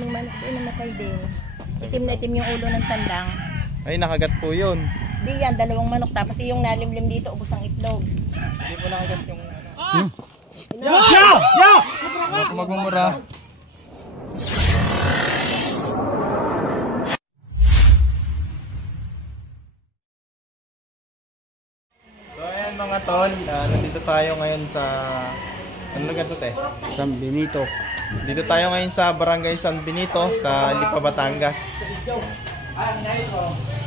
naming manok doon namatay din. Itim na itim yung ulo ng tandang. Ay, nakagat po yun. Di yan, 2 manok. Tapos yung nalimlim dito, ubos ang itlog. Hindi po nakagat yung ano. Ba't magmumura? So ayan mga tol, nandito tayo ngayon sa ano lugar to te? San Benito. Dito tayo ngayon sa Barangay San Benito sa Lipa, Batangas.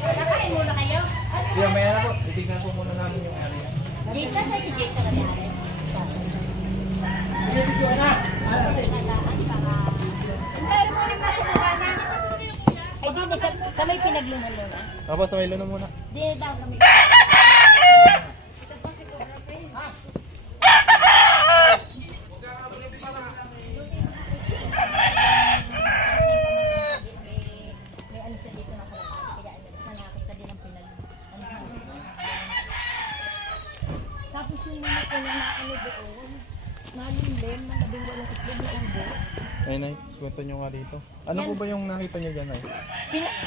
Nakain muna kayo? Kaya may ano po, titignan po muna namin yung area. Dito sa si Jason na dahil. Ay di na sa may pinaglunan-luna. Tapos sa may luno muna. Di na daw kami. May ano siya dito na kalapit. Kaya sa nakita din ang tapos yung mga na ano doon, malimlim, malabing walang itlog na ubo. Ay nay, kwento nyo nga dito. Ano po ba yung nakita nyo dyan ay?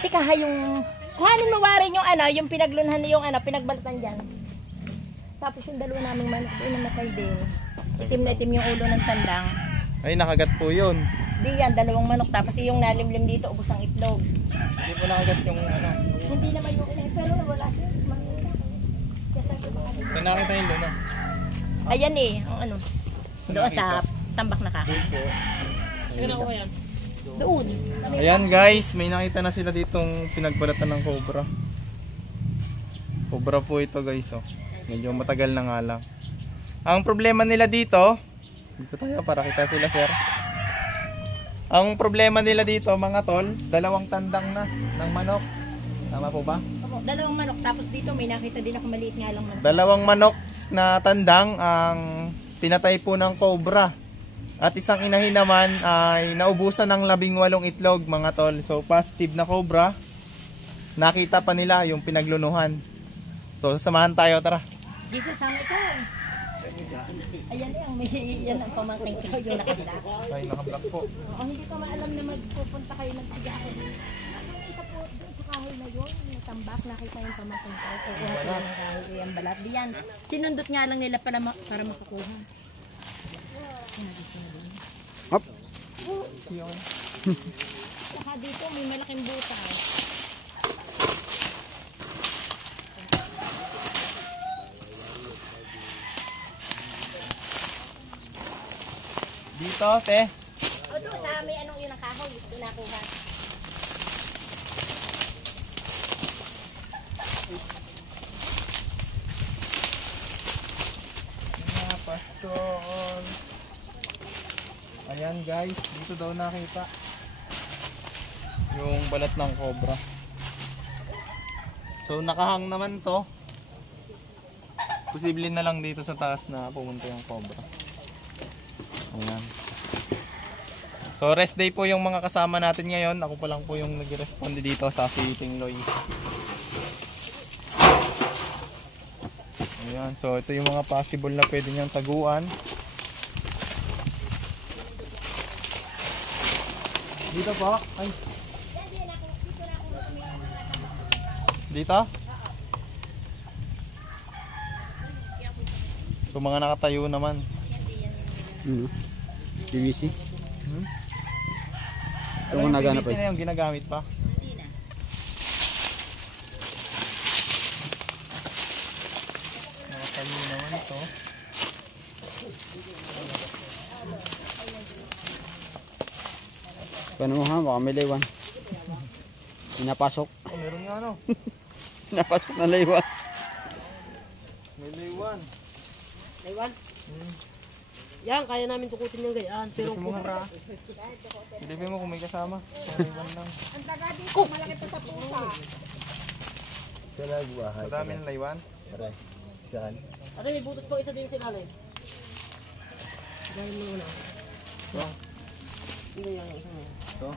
Tikaha yung, kuhanin mo warin yung ano, yung pinaglunhan yung ano, pinagbalatan dyan. Tapos yung 2 naming manok doon namatay din. Itim na itim yung ulo ng tandang. Ay, nakagat po yun. Di yan, 2 manok. Tapos yung nalimlim dito, ubos ang itlog. Hindi po nakagat yung ano. Hindi naman yung inay, pero wala siya. Kasi Saan nakita yung luno? ayan eh, ang ano. Doon sa tambak na kahoy. Doon. Ayan guys, may nakita na sila ditong pinagbalatan ng cobra. Cobra po ito guys, oh. Medyo matagal na nga lang. Ang problema nila dito tayo para kita sila sir. Ang problema nila dito mga tol, 2 tandang na ng manok. Tama po ba? Opo, 2 manok. Tapos dito may nakita din ako maliit nga lang manok. 2 manok na tandang ang pinatay po ng cobra. At isang inahin naman ay naubusan ng 18 itlog mga tol. So positive na cobra. Nakita pa nila yung pinaglunuhan. So samahan tayo, tara. Jesus, ang ito. Ayan yan, may yan ang pamangkin ko yung nakablock. Ay, nakablock po. Ang hindi ko maalam na magpupunta kayo ng sigahan. Ang isa po doon sa kahoy na yun, yung tambak, nakita yung pamangkin ko. Kukuha sila ng kahoy, yung balat. Diyan, sinundot nga lang nila para makakuha. Hop. Saka dito, may malaking butas. Dito, te. O doon, sa may anong yun ang kahoy, doon nakuha. Mga pastol. Ayan guys, dito daw nakita yung balat ng cobra. So nakahang naman to. Posible na lang dito sa taas na pumunta yung cobra. Ayan. So rest day po yung mga kasama natin ngayon. Ako pa lang po yung nag-responde dito sa si Tingloy. Ayan. So ito yung mga possible na pwede niyang taguan. Dito po. Ay. Dito? So mga nakatayo naman. PVC. Ano yung PVC na yung ginagamit pa? Hindi na. Nakatayo naman ito. Paano mo ha? Baka may laywan. Pinapasok. Oh, meron nga ano. Pinapasok na laywan. May laywan. Laywan? Yan, kaya namin tukutin yung gayaan. Pero Silipin mo nga. Silipin mo kung may kasama. Laywan lang. Ang taga dito, malaki to sa pusa. Madami ng laywan. Saan? ano, may butas pang isa din sa ilalim. Gawin mo na. So, Hindi yan, isa mo. ito.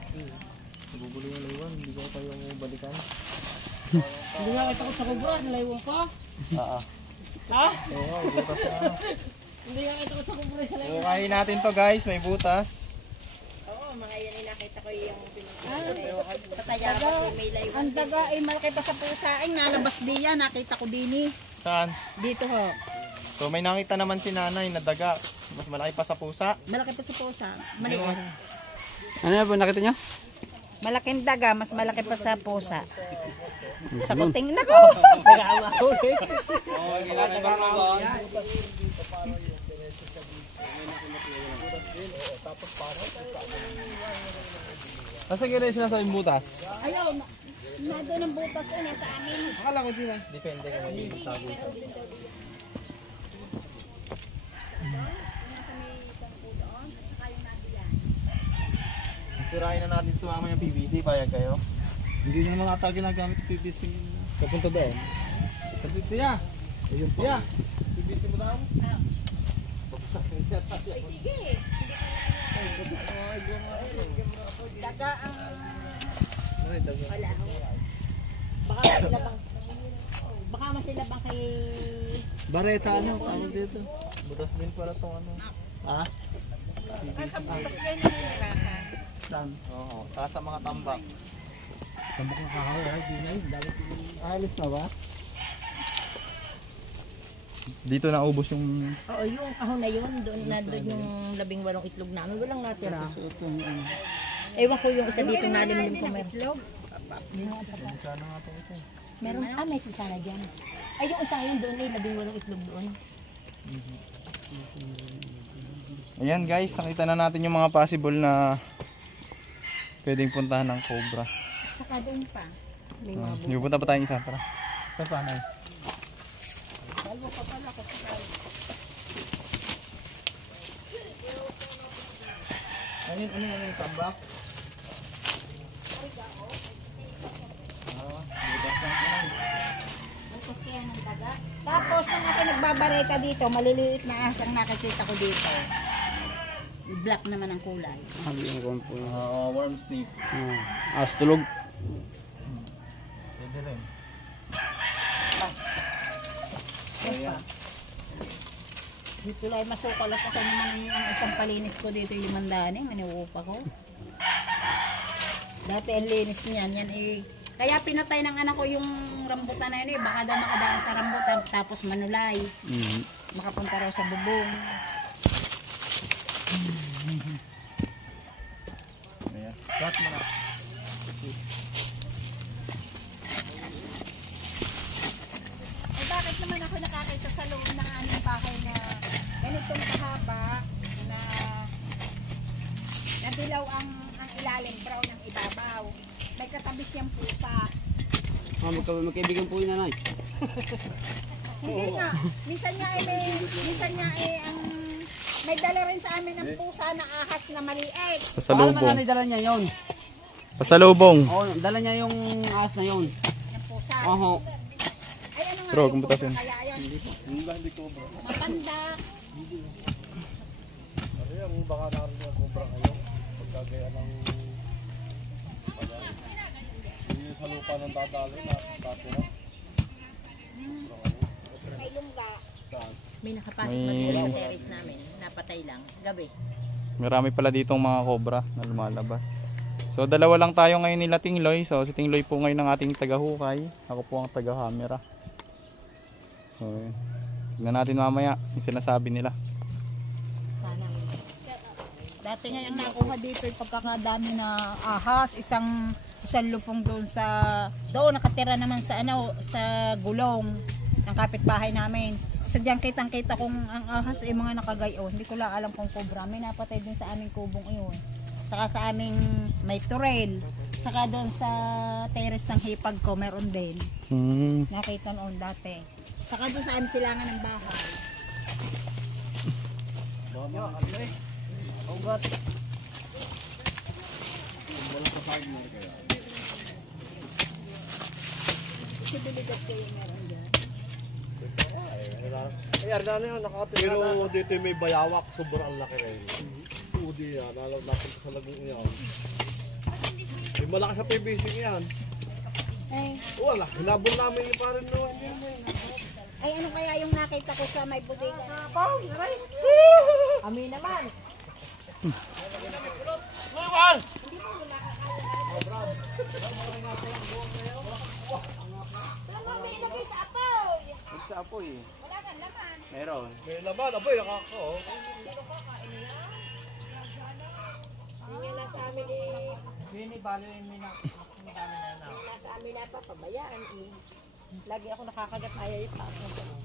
Nagugulo yung laywan. Hindi ko tayo balikan. Hindi nga kita ko sa kubra, nalaywan pa. Ha? Oo nga, may butas na ano. Hindi nga kita ko sa kubra, sa So, kain natin to guys. May butas. Oo, mga yan ay nakita ko yung Pataya kasi may laywan. Ang daga ay malaki pa sa pusa. Ay, nalabas di yan. Nakita ko din eh. Saan? Dito ho. So may nakita naman si nanay na daga. Mas malaki pa sa pusa. Malaki pa sa pusa. Maliit. Ano yan po nakita nyo? Malaking daga, mas malaki pa sa pusa. Sa kuting na ko. Nasa gila yung sinasabing butas? Ayaw, nado ng butas yun sa amin. Akala ko din Depende kung magiging tago. Sirain na natin ito mamaya yung PVC. Payag kayo? Hindi na naman ata ginagamit yung PVC. Kapunta doon. Sabi siya. Ayun po. Siya. PVC mo daw? Daga ang... Ay, daga. Wala ho. Baka masilabang kay... Bareta ano? Tawag dito. Butas din pala itong ano. Ha? Sa butas kayo naninirahan. Saan? Oo. Saka sa mga tambak. Tambak na kahaw. Di na yun. Alis na ba? Dito na ubos yung... Oo, yung ahon na yun, doon yung 18 itlog namin, walang natira. Ewan ko yung isa dito nalimlim ko meron. Itlog. Sana nga ito ito. Meron, may kita na dyan. Ay, yung isa yun doon, 18 itlog doon. Ayan guys, nakita na natin yung mga possible na pwedeng puntahan ng cobra. Saka doon pa. May mga Yung punta pa tayong isa, tara. Saan pa na Ayun, ano yung tambak? Tapos nung ako nagbabareta dito, maliliit na asang nakikita ko dito. Black naman ang kulay. Sabi yung kumpo yun. Worm snake. Astulog. Pwede rin. Ayan. Dito lang masukalat ako naman yung isang palinis ko dito yung mandani, maniupa ko. Dati ang linis niyan, yan eh. Kaya pinatay ng anak ko yung rambutan na yun eh. Baka daw makadaan sa rambutan tapos manulay. Makapunta raw sa bubong. Ayan. Cut mo na. Eh bakit naman ako nakakita sa loob ng aming bahay na ganitong kahaba na dilaw ang ilalim, brown ang ibabaw. May katabi siyang pusa. Magkaibigan po yun nanay. Hindi nga. Minsan nga ang may dala rin sa amin ng pusa na ahas na maliit. Baka naman nanay dala niya yun. Pasalubong. Oo, dala niya yung ahas na yun. Ng pusa. Oo. Ay ano nga Bro, yung kumbutas pusa yun. kaya yun? Hindi ko bro. Mapanda. Ayun, baka narinig ang cobra kayo. Pagkagaya ng... Hindi sa lupa ng dadali na tatira. May lungga. May nakapasok May- pa dito sa terrace namin. Napatay lang. Gabi. Marami pala ditong mga cobra na lumalabas. So dalawa lang tayo ngayon nila Tingloy. So si Tingloy po ngayon ang ating tagahukay. Ako po ang taga-camera. So yun. Tignan natin mamaya yung sinasabi nila. Sana. Dati nga yung nakuha dito yung pagkakadami na ahas, isang lupong doon nakatira naman sa sa gulong ng kapitbahay namin. Sadyang kitang-kita kung ang ahas ay mga nakagayo. Hindi ko lang alam kung cobra. May napatay din sa aming kubong iyon. Saka sa aming may turel. Saka doon sa terrace ng hipag ko, meron din. Nakita noon dati. Saka doon sa aming silangan ng bahay. Sibiligat kayo meron dyan. Pero dito may bayawak, sobrang laki rin. Udi yan, alam natin sa lagong yan. May malakas sa PVC yan. Ay, Wala, hinabol namin yung parin noon. ay ano kaya yung nakita ko sa may bodega? Amin naman. po eh. Wala kang laman. Meron. May laman, aboy, nakakao. Yung nasa amin eh, Hindi, bali yung nasa amin na pa, pabayaan eh. Lagi ako nakakagat ayaw yung taas ng tanong.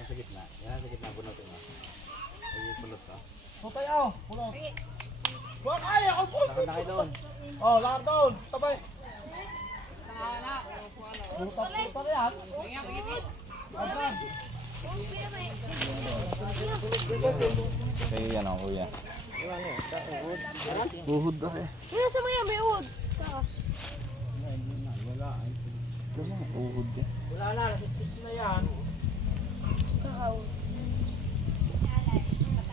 Nasa gitna. Yan, nasa gitna bunot mo. Ay, bunot ka. Putay ako, pulot. Wag, ay, ako po. Lakad na kayo doon. Oh, lakad doon. Tabay. Putas pa yan. Agad. Kaya yan ako kuya. Uhod na eh. Kuya, sa mga may uod. Uhod yan. Wala na, nasisip na yan.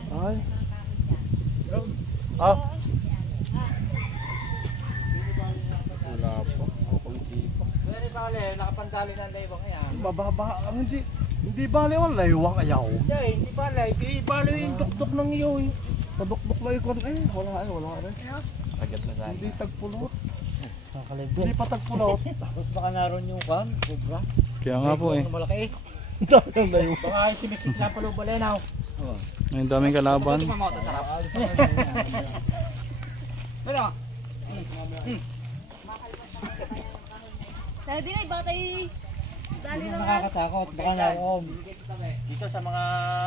Ay. Ah, Wala pa. Ako hindi pa. Pero bali, nakapandali na ang laybang yan. mababa. Hindi bali ang laywang ayaw. Hindi bali, hindi bali yung Dukdok ng iyo eh. Padukdok na ikon eh. Wala rin. Agad na sana. Hindi tagpulot. Kakalibin. Hindi pa tagpulot. Tapos baka naroon yung kan, kubra. Kaya nga po eh. Malaki. Ang laywang. Baka yung simisik na palo balenaw. Ang daming kalaban. Sabi na, batay. Dali na nga. Nakakatakot, baka naroon. Dito sa mga...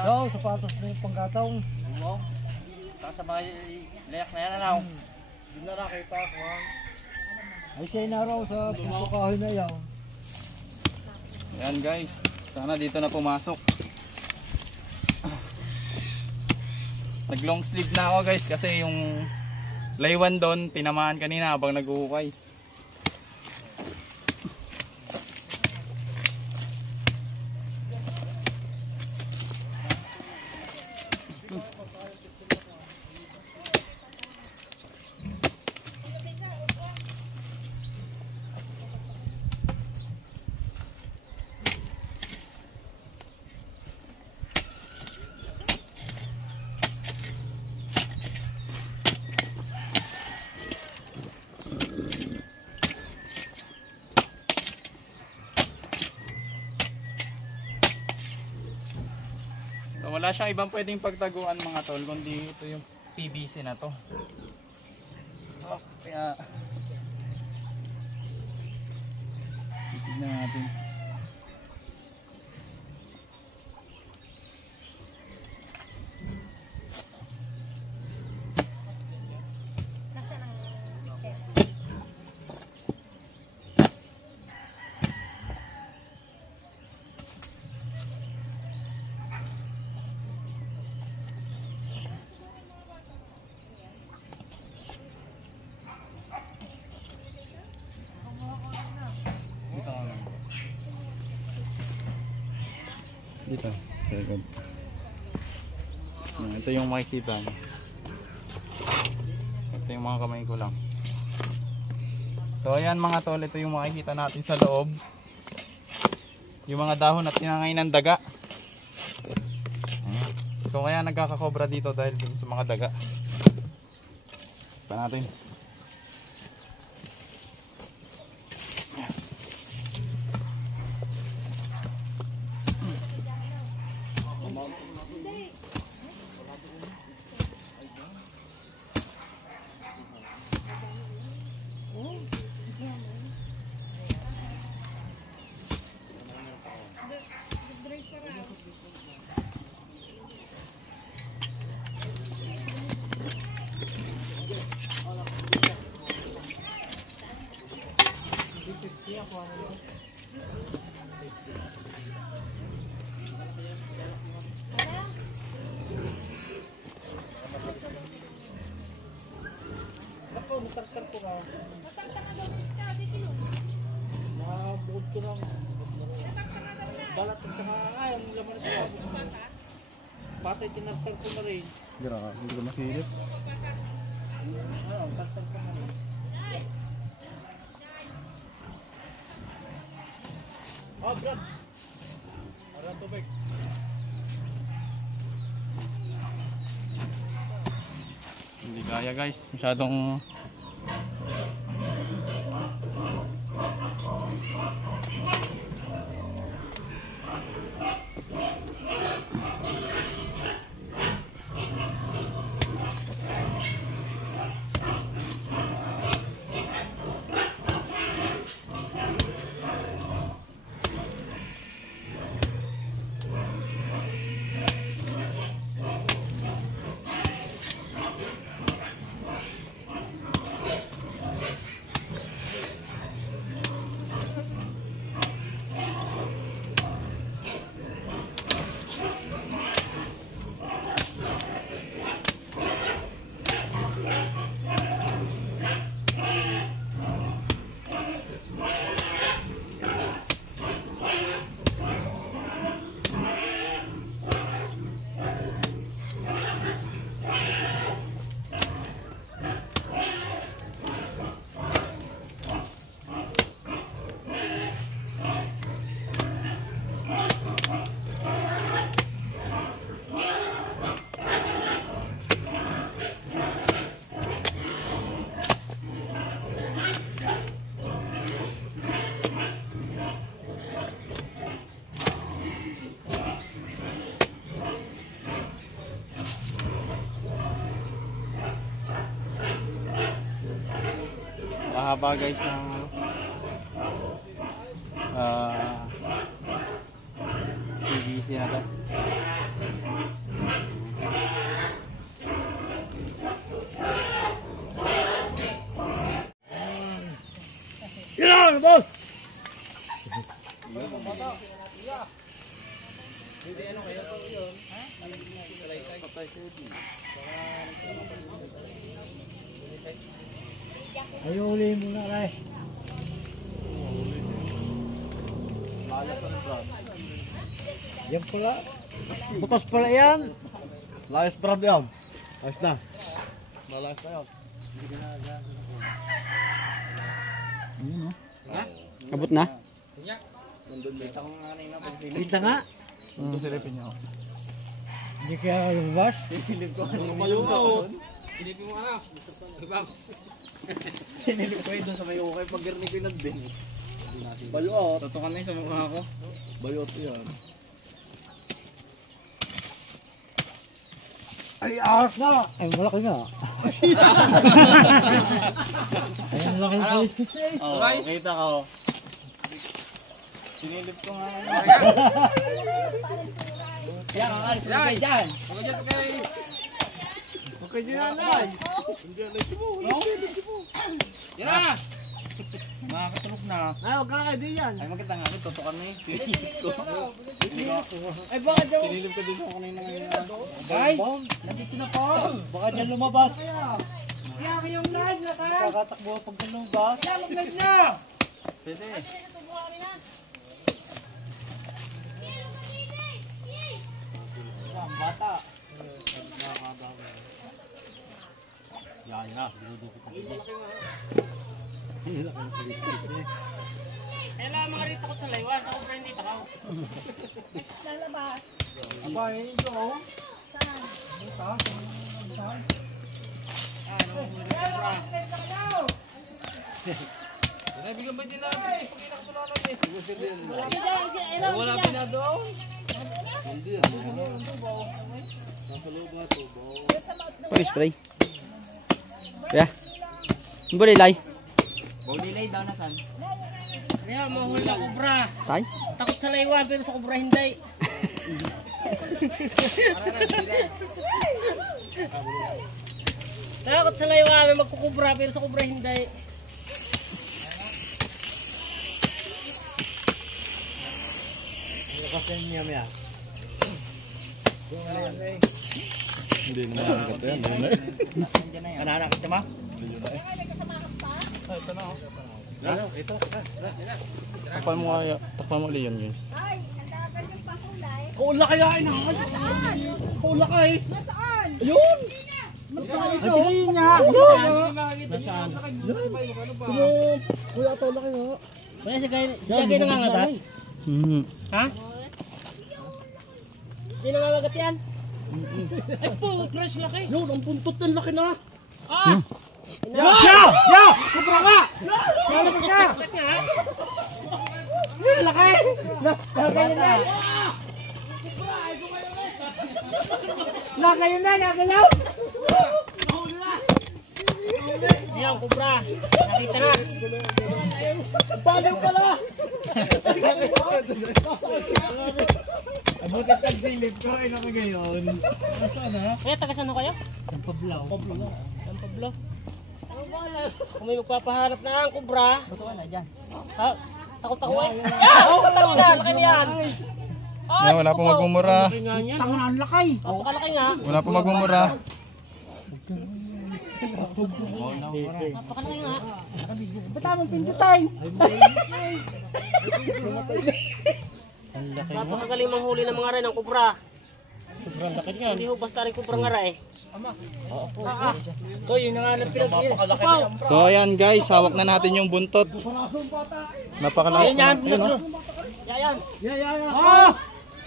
Oo, sapatos na yung pangkataong. Bumong. Saka sa mga layak na yan ano. Hindi na nakita ko. Ay siya na raw sa pagkakahoy na yan. Ayan guys. Sana dito na pumasok. Nag long sleeve na ako guys kasi yung laywan doon tinamaan kanina habang nag-uukay. So, wala siyang ibang pwedeng pagtaguan mga tol kundi ito yung PVC na to. Kaya tignan natin. Dito, sa likod. Ito yung makikita niyo. Ito yung mga kamay ko lang. So ayan mga tol, ito yung makikita natin sa loob. Yung mga dahon at tinangay ng daga. Ayan. So kaya nagkakakobra dito dahil dun sa mga daga. Pa natin. Nakabukod ko lang. Balat at saka ang laman na siya. Patay tinagtag ko na rin. Grabe, hindi ko masilip. Tagtag ko na rin. Ah, Brad. Para tubig. Hindi kaya guys, masyadong Napakahaba guys ng PVC na to. Ilan, boss! Ayaw ulihin muna kay. Yan pala. Butas pala yan. Layas brad yan. Ayos na. Malayas na yan. Abot na? Kita nga. Silipin niyo. Hindi kaya lumabas? Silip ko. Mayuot. Sinilip ko yun doon sa may ukay. Pag garni ko yun din. Bayot. Tutukan na yung sa mukha ko. Bayot yan. Ay, ahas na! Ay, malaki nga. Ay, malaki na palis kasi. Oo, kita ko. Sinilip ko nga. Yan, ang alis na kayo dyan. Okay, dyan na. Hindi na si mo. Yan na! Makakatulog na. Ay, huwag ka kayo din yan. Ay, maganda nga. Tutukan na eh. Sinilip ko. Ay, baka dyan. Sinilip ko din sa kanina ngayon. Guys, nandito na po. Baka dyan lumabas. Kaya kayong live na kayo. Kakatakbo pag lumabas. Kaya mag-live na. Pwede. Ang bata. Yan na, dinuduko pa. Kailangan mga rito ko sa laywan, sa kubra hindi takaw. Aba, yun yung Bigyan ba din namin pag inakasulanan eh? Wala pinadoon. Pag-spray. Yeah. Bulilay. Bulilay daw na san? Kaya mahula kubra. Tay. Takot sa laywan pero sa kubra hindi. Takot sa laywan magkukubra pero sa kubra hindi. kasi niya maya. Hindi naman ang yan. Kanana kita ma? Ito na. Ito. Takpan mo kaya. Takpan mo ulit yan guys. Kaula kaya ay nakakal. Nasaan? Kaula ka eh. Nasaan? Ayun! Nasaan ito? Ay, niya! Nasaan? Kuya, kaula kayo. Kaya siya kayo nangangagat? Ha? Hindi nangangagat yan? Ay po, fresh laki. Yun, ang puntot ng laki na. Ah! Kubra ka! Laki ka! Laki! Laki na! Laki na! Nakalaw! Yan, kubra! Nakita na! Baliw pala! Abutit ang silip ko. Ay naman ngayon. Nasaan ha? Kaya taga-saan ho kayo? Ang pablaw. San Pablo? Kung may magpapahanap na ang kubra. Buto ka na dyan. Ha? Takot-takot eh. Takot na! Laki na yan! Yan, wala pong magmumura. Tangan lakay. Napakalaki nga. Wala pong magmumura. Napakalaki nga. Ba't tamang pindutan? Napakagaling manghuli ng mga rin ng kubra. Sobrang laki nga. Hindi ho basta rin kubra nga rin eh. So yun nga ang pinag-iinalaki na yan. So ayan guys, hawak na natin yung buntot. Napakalaki. Yan. Yun, oh. Yan. Ah!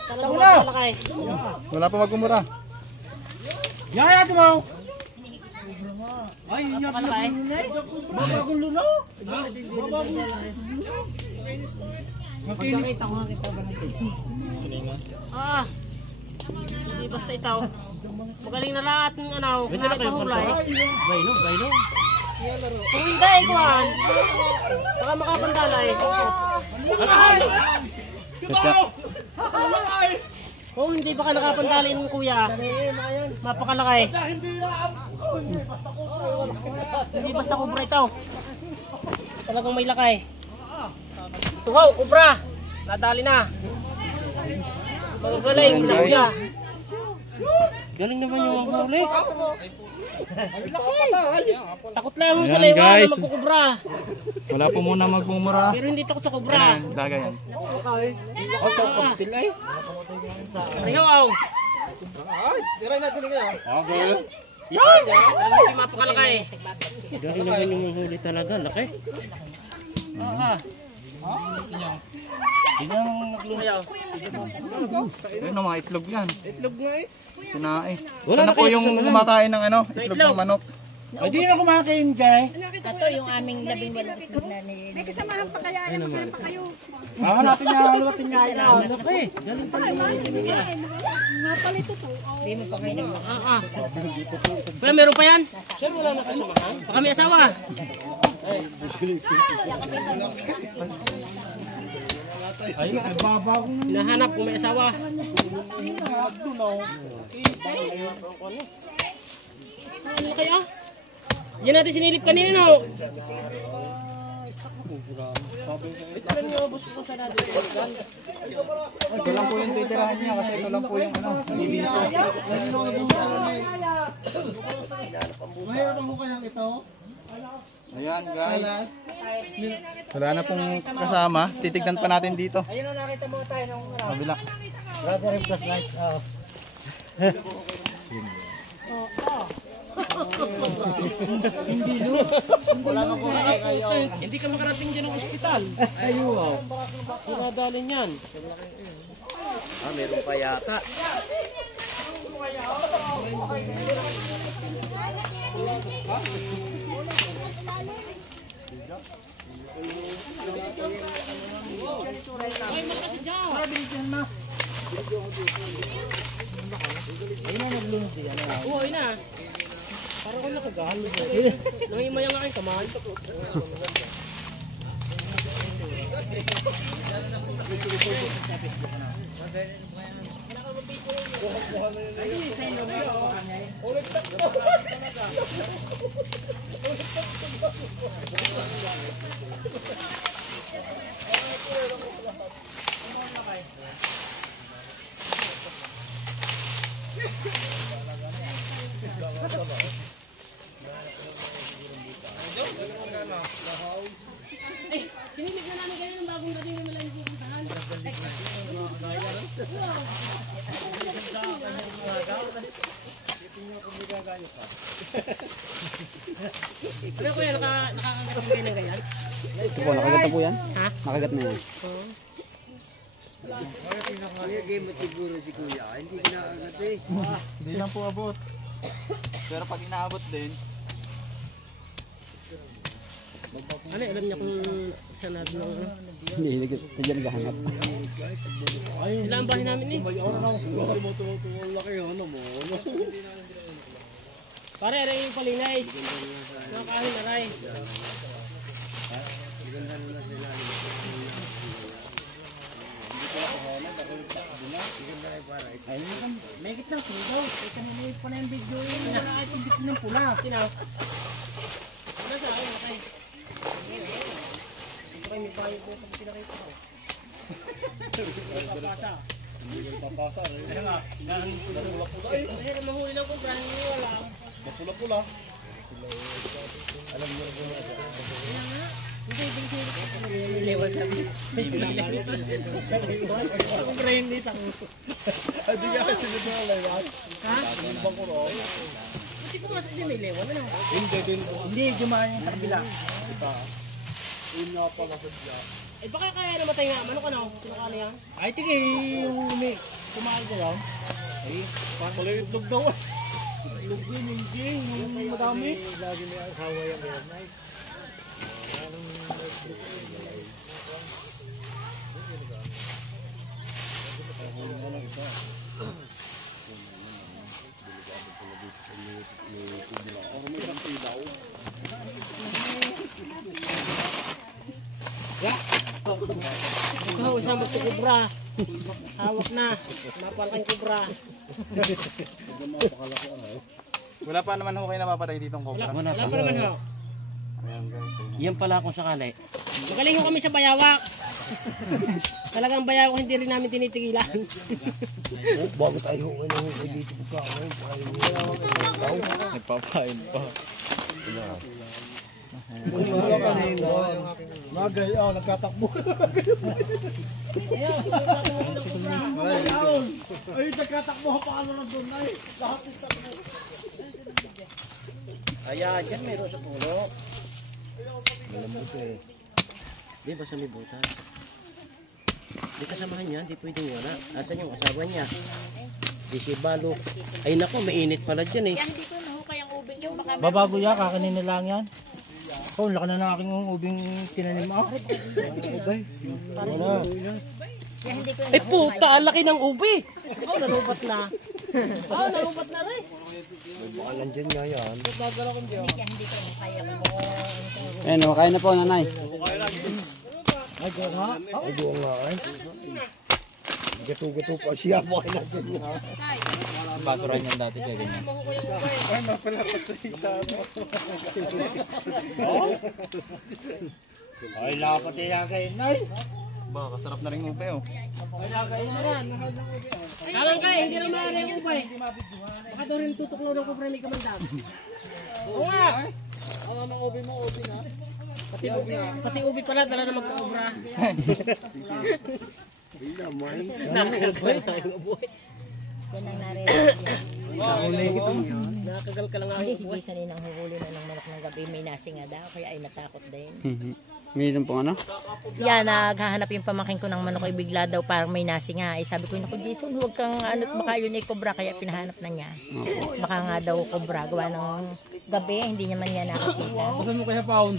Talagang napakalaki. Wala pong magmumura. Yaya tumaw! Ay, Napakalaki. babagong lunaw! Magkakita ko nga kita ba natin? Ah. Hindi basta itaw. Magaling na lahat ng ano. Kahit mahulay. Bayno. Kung hindi ay kuhan, baka makapandalay. Oh, hindi baka nakapandalay ng kuya. Mapakalaki. Hindi basta kubra ito. Talagang may lakay. Tuhaw, kubra. Nadali na. Magaling, sila kuya. Galing naman yung huli. Takot lang yung sa lewa na magkukubra. Wala po muna magmumura. Pero hindi takot sa kubra. Daga yan. Ayaw. Hindi mapakalaki. Galing naman yung huli talaga. Laki. Ayaw. Ayun, mga itlog yan. Itlog nga eh. Sinae. Ano po yung kumakain ng ano? Itlog ng manok. Hindi na kumakain kay. Ito yung aming 11 itlog na ni... May kasamahan pa kaya yan. Meron pa kayo. Natin niya, haluatin niya. Laki. Galing pa Napalito to. Hindi mo pa kayo naman. Kuya, meron pa yan? Sir, wala na kayo. Baka may asawa. Ay, hinahanap kung may asawa. Ano kaya? Yan natin sinilip kanina, no? Ito lang po yung titirahan niya kasi ito lang po yung ano, diviso. Mayroon ko kayang ito. Ayan guys. Wala na pong kasama. Titignan pa natin dito. Ayun na nakita mo tayo nung Kabila. brother plus like. Hindi ka makarating dyan ng ospital. Ayun. Sinadalin yan. Meron pa yata. Ay, malakas dyan. Oo, ayun na. Parang ako nakagalo. Nangimayang ang aking kamay. Sinilig na namin kayo ng bagong dating na malang ikikisahan. Ano kuya, nakakagat mo kayo ng ganyan? Ito po, nakagat na po yan. Ha? Nakagat na yan. Hindi lang po abot. Pero pag inaabot din, Ano, alam niya kung saan natin ng ano? Hindi, ito dyan naghahanap. Ilan ang bahay namin eh? Pare, aray yung palinay. Mga kahin, aray. May kitang sudo. Ito na pa na yung video yun. Nakakitibit ng pula. Sinaw? Ano sa akin, okay? Ito kayo may bayo po sa pinakita ko. Papasa. Papasa rin. Kaya nga, eh, mahuli lang kung brand new wala. Mapula-pula. Hindi, may lewan sabi. May lewan. Kung brand new tako. Hindi ka kasi dito na lahat. Ha? Buti po nga sa may lewan, ano? Hindi din. Hindi, jumaan yung sa kabila. Yun nga pala sa dyan. Eh baka kaya namatay nga, manok ano? Sinakala yan? Ay, tige, yung kumagal ko lang. Pala yung itlog daw. Itlog yun, yung ging, yung madami. Lagi may asawa yan ngayon. Ikaw, isang magkukubra. Hawak na. Mapalakang kubra. Wala pa naman ho kayo napapatay ditong cobra. Wala pa naman ho. Ayan guys. Yan pala kung sakali. Magaling ho kami sa bayawak. Talagang bayawak hindi rin namin tinitigilan. Bago tayo dito sa akin. Nagpapain pa. Nagay, nagkatakbo. Ay, nagkatakbo pa ano na doon ay. Lahat ng takbo. Ayan, dyan meron sa puno. Alam mo siya eh. Di ba sa libutan? Di kasamahan niya, di pwedeng wala. Asan yung asawa niya? Di si Balo. Ay nako, mainit pala dyan eh. Kaya hindi ko nahukay ang ubing yung baka Babago ya, kakanin na lang yan. Oh, laki na ng aking ubing tinanim ako. kaya hindi ko Ay puta, laki ng ubi! Oh, nalubat na. Oh, nalubat na rin. Baka nandyan nga yan. kaya hindi ko nahukay ang Ayan, makain na po, nanay. Ay, doon nga ay. Gato-gato pa siya. Baka nandyan nga. Basura niyan dati kaya ganyan. Ay, mapalapat sa hita. Ay, lapat yan kayo. Ay, Baka kasarap na rin upe oh. tawag kayo, hindi na maaari ang ubay. Baka daw rin tutuklaw ng kubra ni Kamandang. Oo nga. Pati ubi pala, dala na magka-ubra. Nakakagal tayong uboy. yan ang narinig. Nakakagal ka lang nga. Hindi si Jason ay nang huhuli na ng manok ng gabi. May nasinga daw, kaya ay natakot din. Meron pong ano? Yan, naghahanap yung pamangkin ko ng manok ay bigla daw parang may nasinga. Ay sabi ko, naku Jason, huwag kang ano't baka yun ay kobra, kaya pinahanap na niya. Baka nga daw kobra, gawa ng gabi, hindi naman niya nakakita. Pasan mo kaya paon.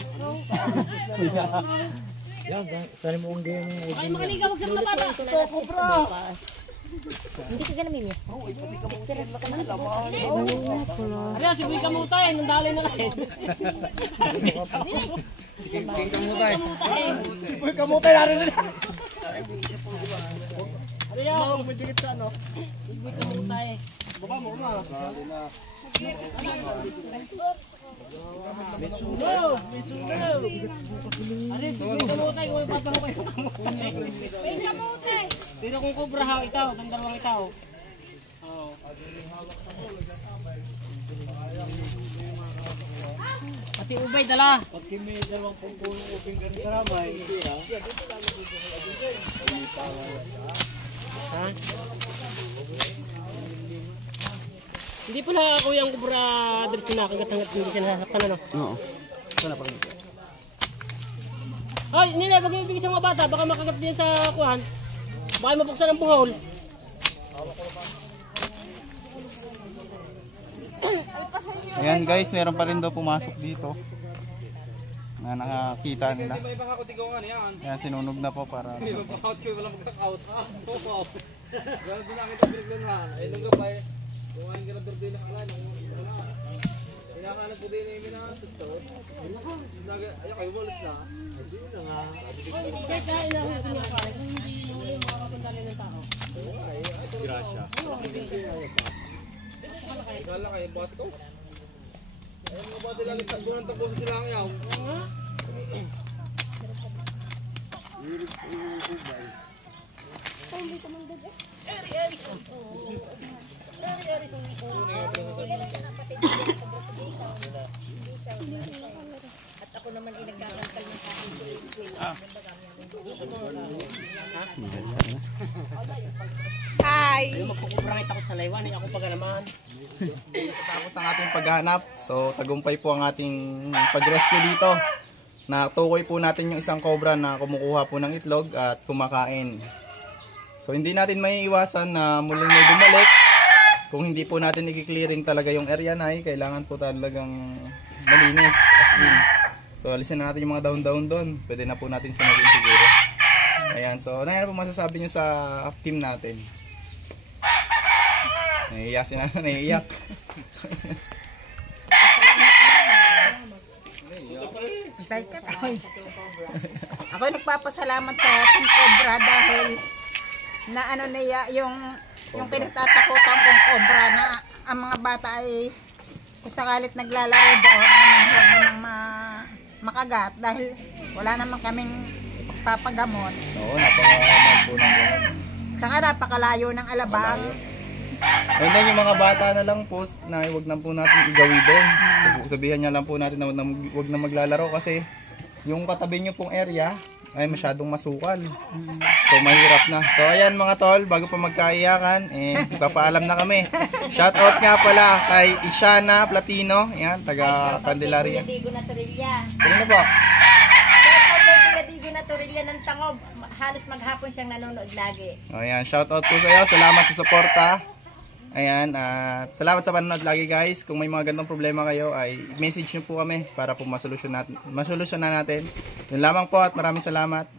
Yan, tali mo kung ganyan yung Ay, makaligaw, wag sa mga bata. Hindi ka namimiss. Stress ka na. Ari, si Buy Kamutay, nandali na rin. Si King Kamutay. Uy, kamutay natin rin. Ari, Magdikit sa ano. si Buy Kamutay. Baka mo ma. Ari, si Buy Kamutay, kung ipapahukay ng kamutay. Buy Kamutay! Pero kung kubra ha, itaw, ang dalawang itaw. Pati ubay dala. Pagki may dalawang pumpunong uping ganito karamay. Ha? Hindi pala ako yung kubra diretso na kagat-hangat hindi siya nasaktan ano. Oo. Ay, nila, pag ibigay sa mga bata, baka makagat din sa kuhan. Baka mabuksan ang buhol. Ayan guys, meron pa rin daw pumasok dito. Na nakakita nila. Ayan, sinunog na po para... At ako naman ay nagkakampal ng aking Ayaw magkukubrangit ako sa laywan, ako pag naman. Tapos ang ating paghahanap. So, tagumpay po ang ating pag-rescue dito. Natukoy po natin yung isang cobra na kumukuha po ng itlog at kumakain. So, hindi natin may iwasan na muling may bumalik. Kung hindi po natin i-clearing talaga yung area na kailangan po talagang malinis. As in. So, alisin na natin yung mga daon-daon doon. Pwede na po natin sunodin siguro. Ayan. So, ano yan po masasabi nyo sa team natin? Naiiyak si Nana, naiiyak. Antay ka. Ako nagpapasalamat sa Team Cobra dahil na ano niya yung pinagtatakutan kong cobra na ang mga bata ay kung sakalit naglalaro doon ay huwag namang makagat dahil wala naman kaming papagamot. Oo, napaka-mahal po ng gamot. Tsaka napakalayo ng Alabang. And then yung mga bata na lang po, na huwag na po natin igawi doon. Sabihan niya lang po natin na huwag na maglalaro kasi yung katabi niyo pong area ay masyadong masukal. So mahirap na. So ayan mga tol, bago pa magkaiyakan, papaalam na kami. Shoutout nga pala kay Ishana Platino, yan, taga Candelaria. Kuya Digo na Torilla. Ano po? Shoutout kay Kuya Digo na Torilla ng Tangob. Halos maghapon siyang nanonood lagi. Ayan, shoutout po sa iyo. Salamat sa suporta. Ayan, at salamat sa panonood lagi guys. Kung may mga ganitong problema kayo ay message nyo po kami para po masolusyonan natin. Yun lamang po at maraming salamat.